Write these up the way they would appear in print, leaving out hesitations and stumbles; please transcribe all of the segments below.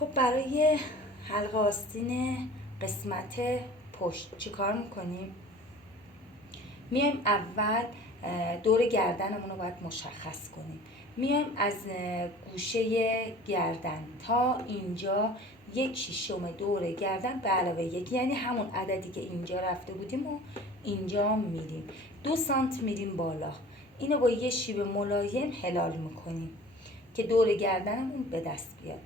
خب برای حلقه آستین قسمت پشت چی کار میکنیم؟ میایم اول دور گردنمون رو باید مشخص کنیم. میایم از گوشه گردن تا اینجا 1/6 دور گردن به علاوه 1، یعنی همون عددی که اینجا رفته بودیم و اینجا میریم 2 سانت میریم بالا. اینو با یه شیب ملایم هلال میکنیم که دور گردنمون به دست بیاد.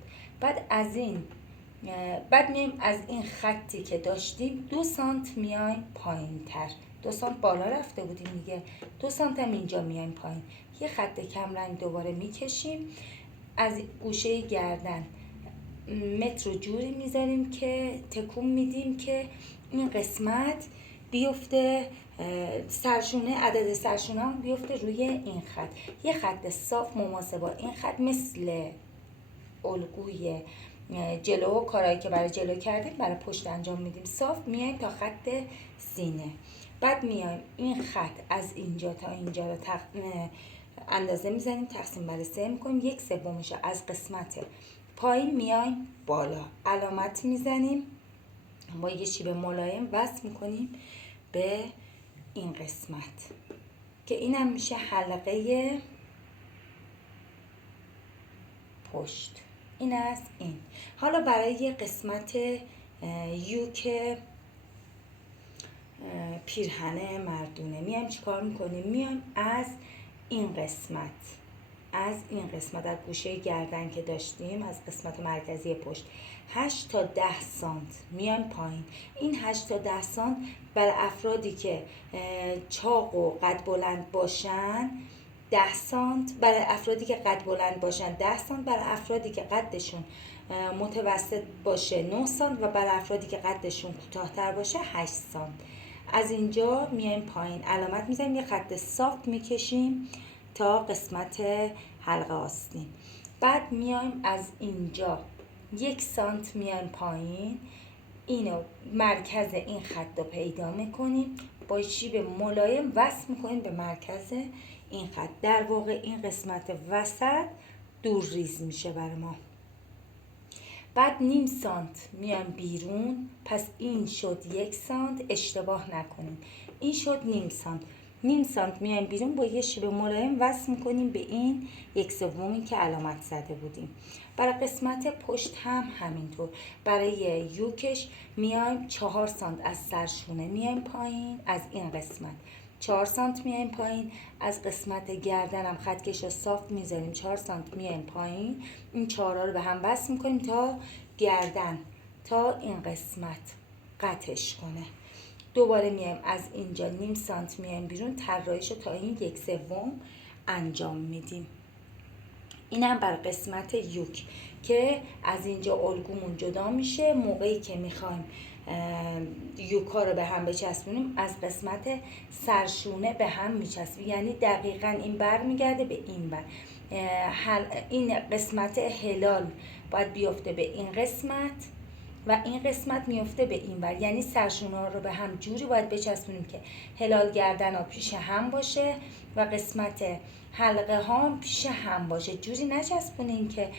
بعد میایم از این خطی که داشتیم 2 سانت میایم پایین تر. 2 سانت بالا رفته بودیم دیگه، 2 سانت هم اینجا میایم پایین. یه خط کم رنگ دوباره میکشیم. از گوشه گردن متر رو جوری میذاریم که تکون میدیم که این قسمت بیفته سرشونه، عدد سرشونه هم بیفته روی این خط. یه خط صاف مماسه با این خط مثل الگوی جلو، کارهایی که برای جلو کردیم برای پشت انجام میدیم صاف، میایم تا خط سینه. بعد میایم این خط از اینجا تا اینجا رو اندازه میزنیم، تقسیم بر 3 میکنیم، 1/3 از قسمت پایین میایم بالا، علامت میزنیم، با یه شیب ملایم وصل میکنیم به این قسمت که اینم میشه حلقه پشت. این است این. حالا برای قسمت یوک پیرهن مردونه میایم چیکار میکنیم؟ میایم از این قسمت از گوشه گردن که داشتیم، از قسمت مرکزی پشت 8 تا 10 سانت میایم پایین. این 8 تا 10 سانت برای افرادی که چاق و قد بلند باشن 10 سانت، برای افرادی که قد بلند باشن 10 سانت، برای افرادی که قدشون متوسط باشه 9 سانت و برای افرادی که قدشون کوتاه‌تر باشه 8 سانت. از اینجا میایم پایین، علامت میزنیم، یه خط صاف میکشیم تا قسمت حلقه آستین. بعد میایم از اینجا 1 سانت میایم پایین، اینو مرکز این خط رو پیدا میکنیم، با شیب ملایم وصل میکنیم به مرکز این خط. در واقع این قسمت وسط دور ریز میشه برای ما. بعد نیم سانت میایم بیرون، پس این شد 1 سانت، اشتباه نکنیم، این شد نیم سانت میایم بیرون، با یه شیب ملایم وصل میکنیم به این 1/3 که علامت زده بودیم. برای قسمت پشت هم همینطور. برای یوکش میایم 4 سانت از سرشونه میایم پایین، از این قسمت 4 سانت میایم پایین، از قسمت گردن هم خطکش صاف میذاریم 4 سانت میایم پایین، این 4 رو به هم وصل میکنیم تا گردن تا این قسمت قطعش کنه. دوباره میایم از اینجا نیم سانت میایم بیرون، طراحیش رو تا این 1/3 انجام میدیم. اینم بر قسمت یوک که از اینجا الگومون جدا میشه. موقعی که میخوایم یوکا رو به هم بچسبونیم از قسمت سرشونه به هم میچسبیم، یعنی دقیقاً این بر میگرده به این بر. این قسمت هلال باید بیفته به این قسمت و این قسمت میفته به این بر، یعنی سرشونه ها رو به هم جوری باید بچسبونیم که هلال گردن ها پیش هم باشه و قسمت حلقه ها پیش هم باشه. جوری نچسبونیم که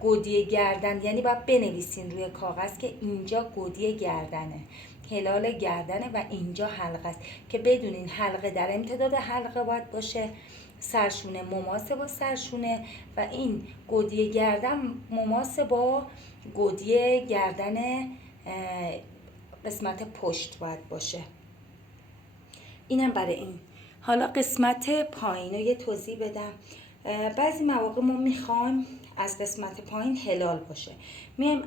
گودی گردن، یعنی باید بنویسین روی کاغذ که اینجا گودی گردنه، هلال گردنه و اینجا حلقه است، که بدونین حلقه در امتداد حلقه باید باشه، سرشونه مماس با سرشونه و این گودی گردن مماس با گودی گردن قسمت پشت باید باشه. اینم برای این. حالا قسمت پایین رو یه توضیح بدم. بعضی مواقع ما میخوایم از قسمت پایین هلال باشه، میایم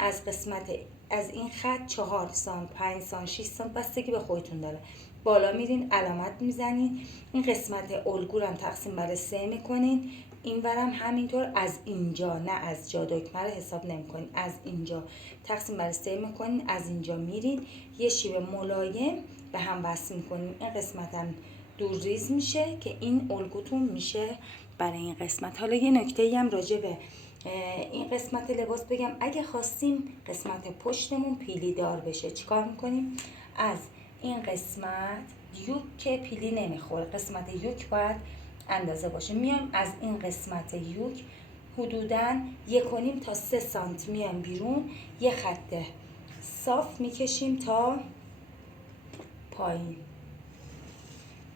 از این خط 4 سانت 5 سانت 6 سانت بستگی به خودتون داره بالا میرین، علامت میزنین. این قسمت الگو رو هم تقسیم بر 3 میکنین، این ورم همینطور، از اینجا نه از جا دکمه رو حساب نمیکنین، از اینجا تقسیم بر 3 میکنین، از اینجا میرین یه شیب ملایم به هم وصل میکنین. این قسمت هم دور ریز میشه که این الگوتون میشه برای این قسمت. حالا یه نکته‌ای هم راجع به این قسمت لباس بگم. اگه خواستیم قسمت پشتمون پیلی دار بشه چیکار میکنیم؟ از این قسمت یوک که پیلی نمیخوره، قسمت یوک باید اندازه باشه، میایم از این قسمت یوک حدوداً 1.5 تا 3 سانت میایم بیرون، یه خط صاف میکشیم تا پایین.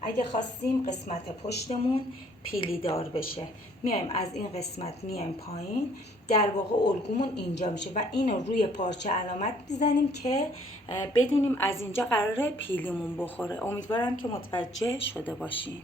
اگه خواستیم قسمت پشتمون پیلی دار بشه، میایم از این قسمت میایم پایین، در واقع الگومون اینجا میشه و اینو روی پارچه علامت میزنیم که بدونیم از اینجا قراره پیلیمون بخوره. امیدوارم که متوجه شده باشین.